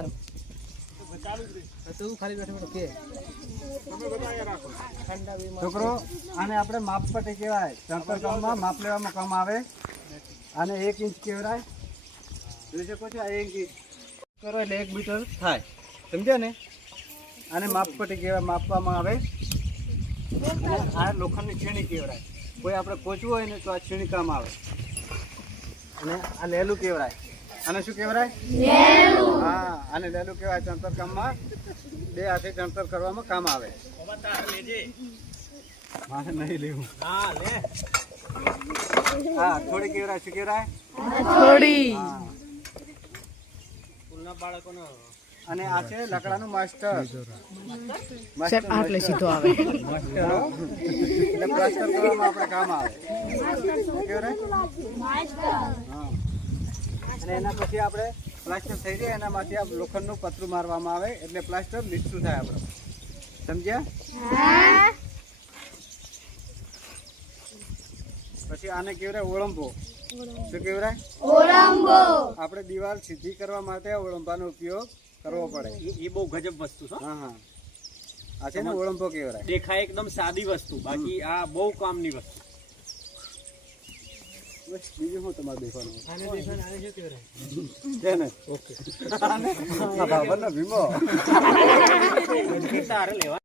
હારું છોકરો આને આપણે માપપટ્ટી કહેવાય. ચણતર કામમાં માપ લેવામાં કામ આવે. આને 1 ઇંચ કહેવાય. જોઈ શકો છો, આ 1 ઇંચ કરો એટલે 1 મીટર થાય. સમજ્યા ને? આને માપપટ્ટી કહેવાય, માપવામાં આવે. અને આ લોખંડની છીણી કહેવાય. કોઈ આપણે કોચવું હોય ને તો આ છીણી કામ આવે. અને આ લેલું કહેવાય. આને શું કહેવાય? લેલું. હા, આને લેલું કહેવાય. ચણતર કામમાં 2 હાથે ચણતર કરવામાં કામ આવે. મારે નહીં લેવું. હા, થોડી કહેવાય. શું કહેવાય? થોડી. અને આ છે લાકડાનું માસ્ટર. સાહેબ આટલે સીધો આવે. માસ્ટર એટલે પ્લાસ્ટર કરવામાં આપણે કામ આવે. શું કહેવાય? હા. અને એના પછી આપણે પ્લાસ્ટર થઈ જાય એનામાંથી આ લોખંડનું પતરું મારવામાં આવે એટલે પ્લાસ્ટર લીસું થાય આપણે. સમજ્યા? પછી આને કહેવાય ઓળંબો. શું કહેવાય? ઓળંબો. આપણે દિવાલ સીધી કરવા માટે ઓળંબાનો ઉપયોગ કરવો પડે. એ બહુ ગજબ વસ્તુ છે. હા હા, આ છે ને ઓળંબો કહેવાય. દેખાય એકદમ સાદી વસ્તુ, બાકી આ બહુ કામની વસ્તુ. બસ બીજું શું તમારે દેખવાનું? આને દેખાય, આને શું કહેવાય? છે ને? ઓકે. આ ભાવનો ભીમો. તારે લેવા